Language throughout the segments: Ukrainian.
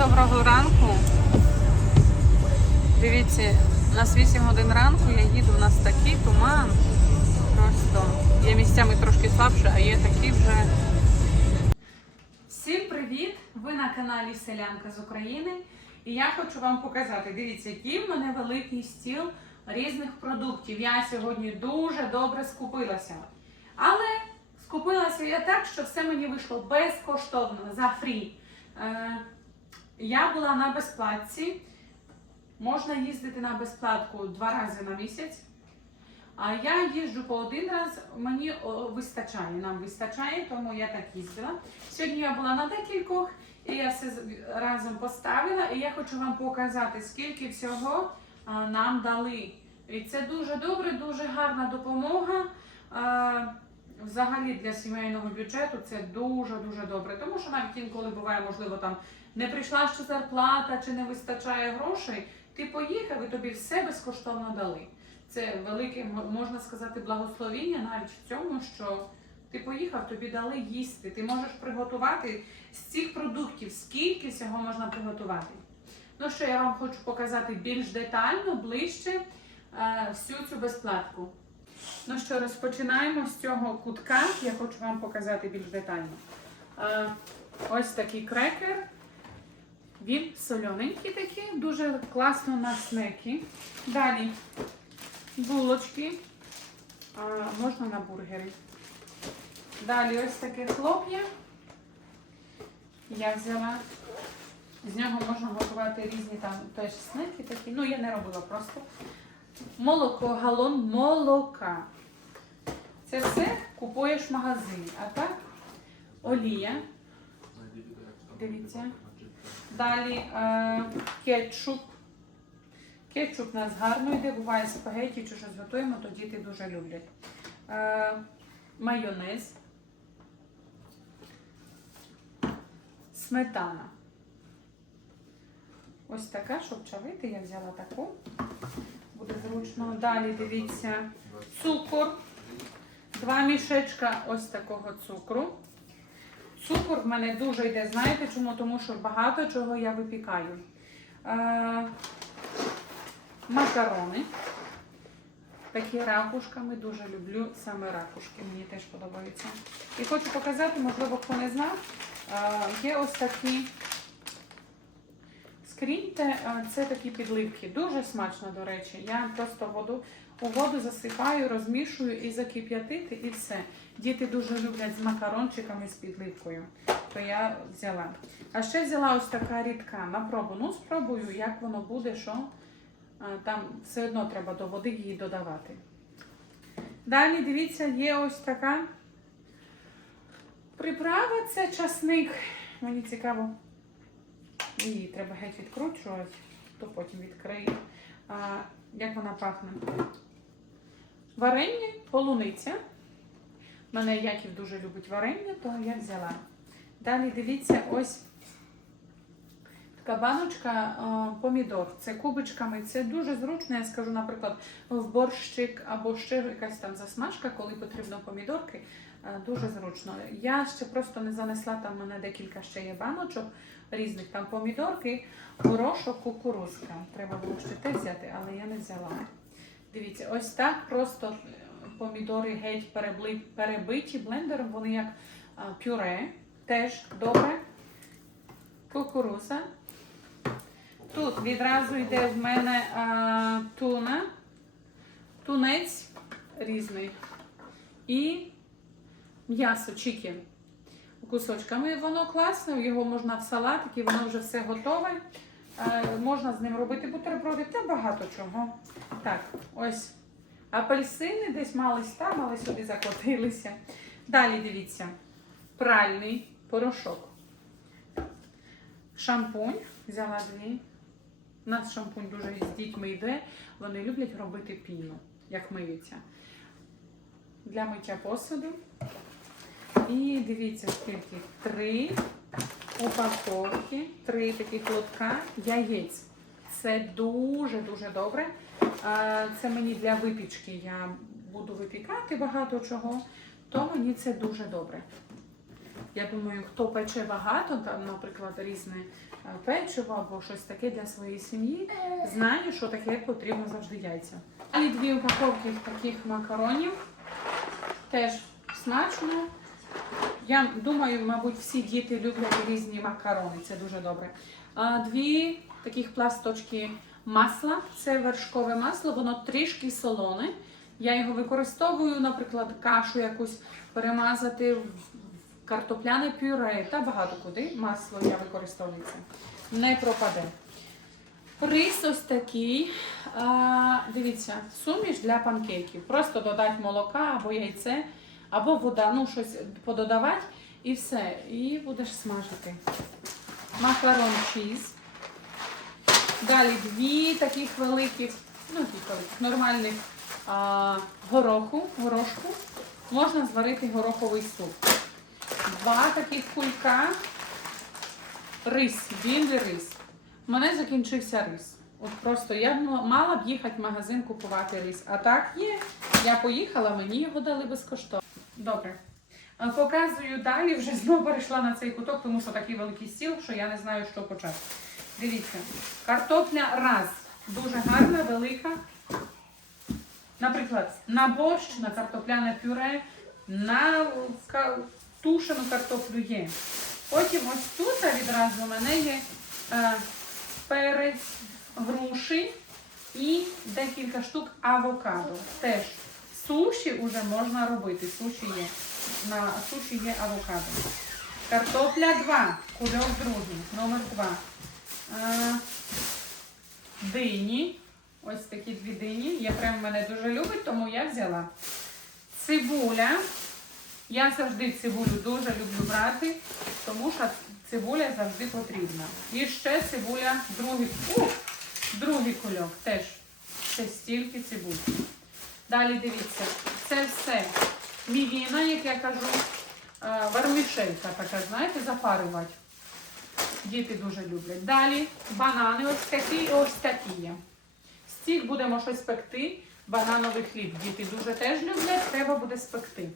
доброго ранку. Дивіться, у нас 8 годин ранку, я їду, у нас такий туман. Просто є місцями трошки слабше, а є такі вже. Всім привіт! Ви на каналі Селянка з України. І я хочу вам показати, дивіться, який в мене великий стіл різних продуктів. Я сьогодні дуже добре скупилася. Але скупилася я так, що все мені вийшло безкоштовно за фрі. Я була на безплатці. Можна їздити на безплатку два рази на місяць. А я їжджу по один раз, мені вистачає, нам вистачає, тому я так їздила. Сьогодні я була на декількох, і я все разом поставила. І я хочу вам показати, скільки всього нам дали. І це дуже добре, дуже гарна допомога. Взагалі для сімейного бюджету це дуже-дуже добре. Тому що навіть інколи буває, можливо, там не прийшла ще зарплата чи не вистачає грошей. Ти поїхав і тобі все безкоштовно дали. Це велике, можна сказати, благословіння навіть в цьому, що ти поїхав, тобі дали їсти. Ти можеш приготувати з цих продуктів, скільки всього можна приготувати. Ну що, я вам хочу показати більш детально, ближче е, всю цю безплатку. Ну що, розпочинаємо з цього кутка. Я хочу вам показати більш детально. Е, ось такий крекер. Він солененький такий, дуже класно на снеки. Далі булочки, можна на бургери. Далі ось таке хлоп'я. Я взяла. З нього можна готувати різні там теж снеки такі. Ну, я не робила просто. Молоко, галон молока. Це все купуєш в магазині. А так, олія. Дивіться. Далі е, кетчуп. Кетчуп у нас гарно йде, буває спагеті чи щось готуємо, то діти дуже люблять. Е, майонез. Сметана. Ось така, щоб чавити, я взяла таку. Буде зручно. Далі дивіться, цукор. Два мішечка ось такого цукру. Цукор в мене дуже йде, знаєте чому? Тому що багато чого я випікаю. Е, макарони. Такі ракушками дуже люблю саме ракушки, мені теж подобаються. І хочу показати, можливо, хто не знав, е, є ось такі скріньте, е, це такі підливки. Дуже смачно, до речі. Я просто воду у воду засипаю, розмішую і закип'ятити, і все. Діти дуже люблять з макарончиками з підливкою. То я взяла. А ще взяла ось така рідка на пробу. Ну, спробую, як воно буде, що там все одно треба до води її додавати. Далі, дивіться, є ось така приправа, це часник. Мені цікаво, її треба геть відкручувати, то потім відкрию. А, як вона пахне? Варення, полуниця. Мене Яків дуже любить варення, то я взяла. Далі дивіться, ось така баночка е, помідор. Це кубичками. Це дуже зручно, я скажу, наприклад, в борщик або ще якась там засмажка, коли потрібно помідорки. е, Дуже зручно. Я ще просто не занесла там в мене декілька ще є баночок різних там помідорки, горошок, кукурузка. Треба було ще те взяти, але я не взяла. Дивіться, ось так просто е, помідори геть перебиті блендером, вони як а, пюре, теж добре. Кукуруза. Тут відразу йде в мене а, туна, тунець різний і м'ясо чікен. Кусочками воно класне, його можна в салатики, воно вже все готове. Е, можна з ним робити бутерброди та багато чого. Так, ось апельсини десь мались там, але сюди закотилися. Далі дивіться, пральний порошок. Шампунь. Взяла дві. У нас шампунь дуже з дітьми йде. Вони люблять робити піну, як миються. Для миття посуду. І дивіться, скільки три упаковки, три таких лотка яєць. Це дуже-дуже добре. Це мені для випічки. Я буду випікати багато чого, то мені це дуже добре. Я думаю, хто пече багато, там, наприклад, різне печиво або щось таке для своєї сім'ї, знає, що таке потрібно завжди яйця. Далі дві упаковки таких макаронів. Теж смачно. Я думаю, мабуть, всі діти люблять різні макарони, це дуже добре. Дві таких пласточки масла. Це вершкове масло, воно трішки солоне. Я його використовую, наприклад, кашу якусь перемазати в картопляне пюре та багато куди. Масло я використовую. Не пропаде. Рис ось такий. А, дивіться, суміш для панкейків. Просто додати молока або яйце, або вода, ну щось пододавати і все. І будеш смажити. Макарон чіз. Далі дві таких великих, ну великих, нормальних а, гороху, горошку. Можна зварити гороховий суп. Два таких кулька. Рис, білий рис. У мене закінчився рис. От просто я мала б їхати в магазин купувати рис. А так є. Я поїхала, мені його дали безкоштовно. Добре. Показую далі, вже знову перейшла на цей куток, тому що такий великий стіл, що я не знаю, що почати. Дивіться, картопля раз. Дуже гарна, велика. Наприклад, на борщ, на картопляне пюре, на тушену картоплю є. Потім ось тут відразу у мене є е, перець, груші і декілька штук авокадо. Теж суші вже можна робити. Суші є. На суші є авокадо. Картопля 2, кульок другий, номер 2. Е, дині. Ось такі дві дині. Єфрем мене дуже любить, тому я взяла. Цибуля. Я завжди цибулю дуже люблю брати, тому що цибуля завжди потрібна. І ще цибуля, другий, у, другий кульок теж. Це стільки цибулі. Далі дивіться, це все мівіна, як я кажу, е, вермішелька така, знаєте, запарувати. Діти дуже люблять. Далі банани ось такі і ось такі є. З цих будемо щось пекти. Банановий хліб. Діти дуже теж люблять, треба буде спекти.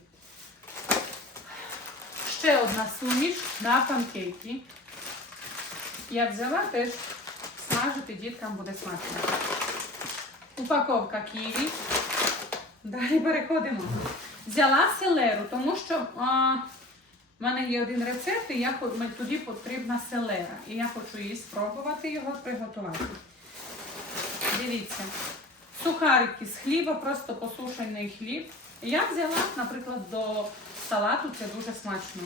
Ще одна суміш на панкейки. Я взяла теж смажити діткам буде смачно. Упаковка ківі. Далі переходимо. Взяла селеру, тому що а, в мене є один рецепт, і я, тоді потрібна селера. І я хочу її спробувати його приготувати. Дивіться, сухарики з хліба, просто посушений хліб. Я взяла, наприклад, до салату, це дуже смачно.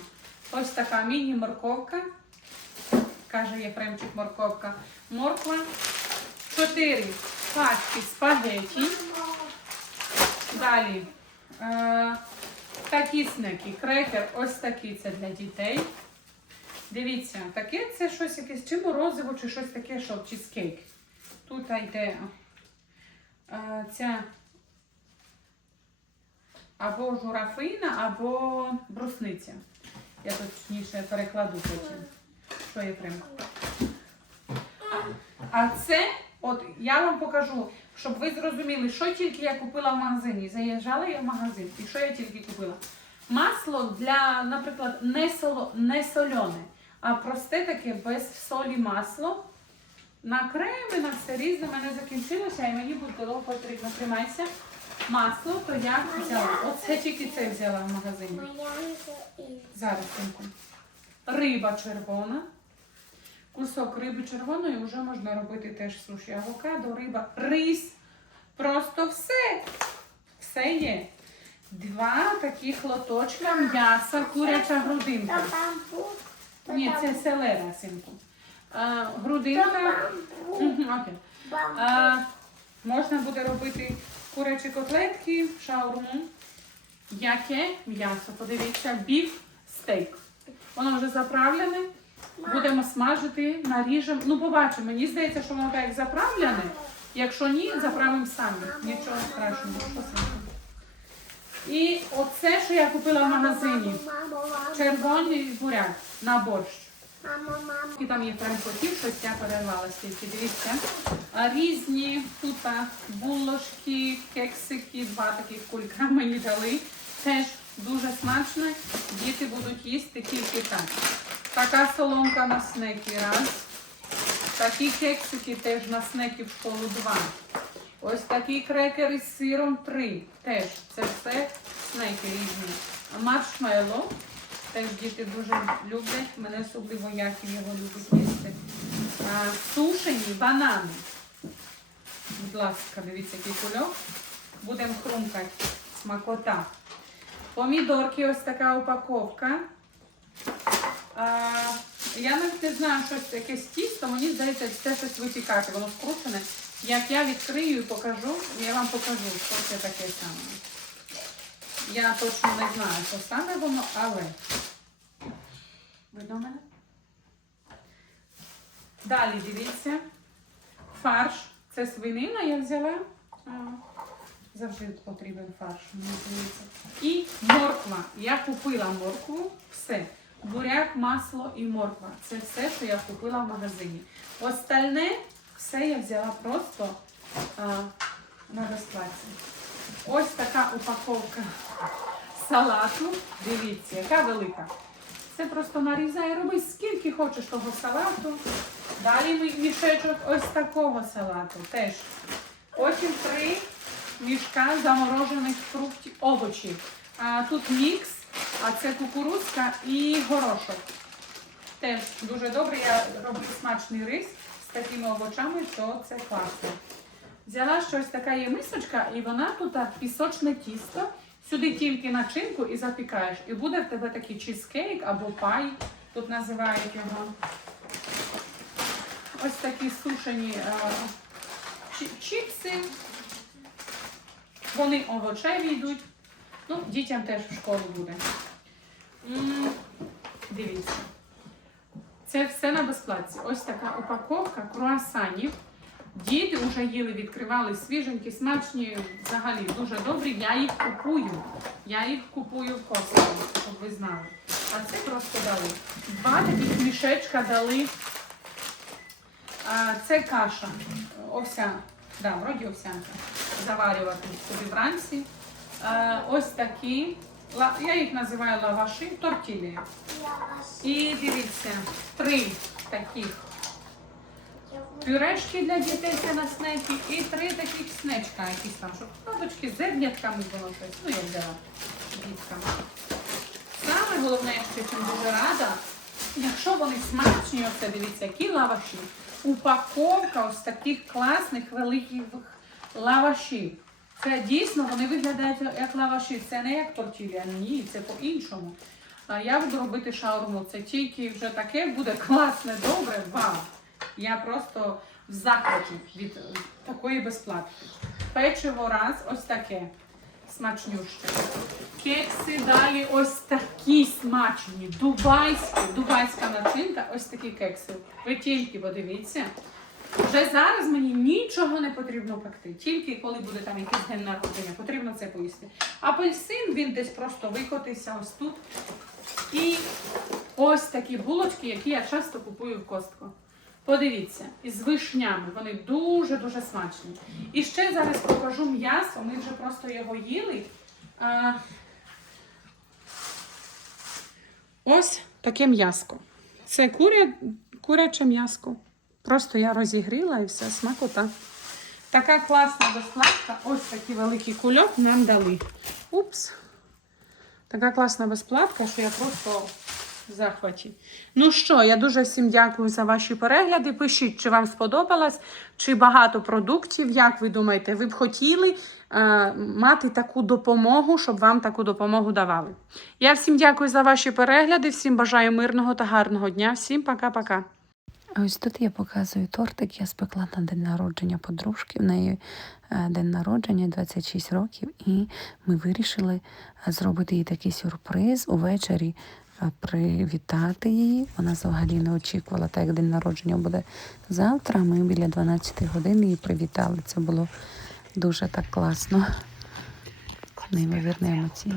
Ось така міні-морковка. Каже Єфремчик морковка. Морква. Чотири пачки спагеті. Далі. Е, такі снеки. Крекер, ось такий це для дітей. Дивіться, таке це щось якесь, чи морозиво, чи щось таке, що чизкейк. Тут йде е, ця або журафина, або брусниця. Я точніше перекладу потім. Що є прямо. А це, от я вам покажу, щоб ви зрозуміли, що тільки я купила в магазині. Заїжджала я в магазин. І що я тільки купила? Масло для, наприклад, не, соло, не солене, а просте таке без солі масло. На креми, на все різне мене закінчилося, і мені було потрібно тримайся. Масло, то я взяла. Оце тільки це взяла в магазині. Зараз синку. Риба червона. Кусок риби червоної вже можна робити теж суші. Авокадо, риба, рис. Просто все. Все є. Два таких лоточка м'яса, куряча грудинка. Ні, це селера, синку. А, грудинка. Окей. А, можна буде робити курячі котлетки, шаурму. Яке м'ясо? Подивіться, біф стейк. Воно вже заправлене. Будемо смажити, наріжемо. Ну, побачимо. Мені здається, що воно так заправлене. Якщо ні, заправимо самі. Нічого страшного. І оце, що я купила в магазині. Червоний буряк на борщ. І там є прям хотів, щось я перервала стільки. Дивіться. Різні тут булочки, кексики, два таких кулька мені дали. Теж Дуже смачне. Діти будуть їсти тільки так. Така соломка на снеки раз. Такі кексики теж на снеки в школу два. Ось такі крекери з сиром три. Теж це все снеки різні. Маршмеллоу. Теж діти дуже люблять. Мене особливо Яків його любить їсти. А, сушені банани. Будь ласка, дивіться, який кульок. Будемо хрумкати. Смакота. Помідорки, ось така упаковка. А, я навіть не знаю, щось якесь тісто, мені здається, це щось випікати, воно скручене. Як я відкрию і покажу, я вам покажу, що це таке саме. Я точно не знаю, що саме воно, але. Видно мене? Далі дивіться. Фарш. Це свинина я взяла. Завжди потрібен фарш. І морква. Я купила моркву, все. Буряк, масло і морква. Це все, що я купила в магазині. Остальне все я взяла просто а, на розплаті. Ось така упаковка салату. Дивіться, яка велика. Це просто нарізай, роби скільки хочеш того салату. Далі мішечок ось такого салату теж. Потім три мішка заморожених фруктів, овочів. А тут мікс, а це кукурузка і горошок. Теж дуже добре. Я роблю смачний рис з такими овочами, то це класно. Взяла щось така є мисочка, і вона тут пісочне тісто. Сюди тільки начинку і запікаєш. І буде в тебе такий чизкейк або пай. Тут називають його. Ось такі сушені е, чіпси. Вони овочеві йдуть. Ну, дітям теж в школу буде. М, Дивіться. Це все на безплатці. Ось така упаковка круасанів. Діти вже їли, відкривали свіженькі, смачні, взагалі дуже добрі. Я їх купую. Я їх купую в Костку, щоб ви знали. А це просто дали. Два таких мішечка дали. А, це каша. Овсяна. Да, вроді овсянка. Заварювати собі вранці. А, ось такі. Я їх називаю лаваші, тортілі. І дивіться, три таких пюрешки для дітей це на снеки і три таких снечка, якісь там, щоб кнопочки з зернятками було щось. Ну, я взяла діткам. Саме головне, що чим дуже рада, якщо вони смачні, оце дивіться, які лаваші. Упаковка ось таких класних великих лавашів. Це дійсно вони виглядають як лаваші. Це не як тортілля, ні, це по-іншому. А я буду робити шаурму. Це тільки вже таке буде класне, добре, вау. Я просто в захваті від такої безплатки. Печиво раз, ось таке. Смачнюще. Кекси далі ось такі смачні. Дубайські, дубайська начинка, ось такі кекси. Ви тільки подивіться. Вже зараз мені нічого не потрібно пекти. Тільки коли буде там якийсь день народження, потрібно це поїсти. Апельсин він десь просто викотився ось тут. І ось такі булочки, які я часто купую в костку. Подивіться, із вишнями. Вони дуже-дуже смачні. І ще зараз покажу м'ясо. Ми вже просто його їли. А, ось таке м'яско. Це куря, куряче м'яско. Просто я розігріла і все, смакота. Така класна безплатка. Ось такий великий кульок нам дали. Упс. Така класна безплатка, що я просто в захваті. Ну що, я дуже всім дякую за ваші перегляди. Пишіть, чи вам сподобалось, чи багато продуктів. Як ви думаєте, ви б хотіли е, мати таку допомогу, щоб вам таку допомогу давали. Я всім дякую за ваші перегляди, всім бажаю мирного та гарного дня. Всім пока-пока. Ось тут я показую тортик. Я спекла на день народження подружки. В неї е, день народження 26 років, і ми вирішили е, зробити їй такий сюрприз увечері. Привітати її. Вона взагалі не очікувала, так як день народження буде завтра. Ми біля 12 години її привітали. Це було дуже так класно. Неймовірні емоції.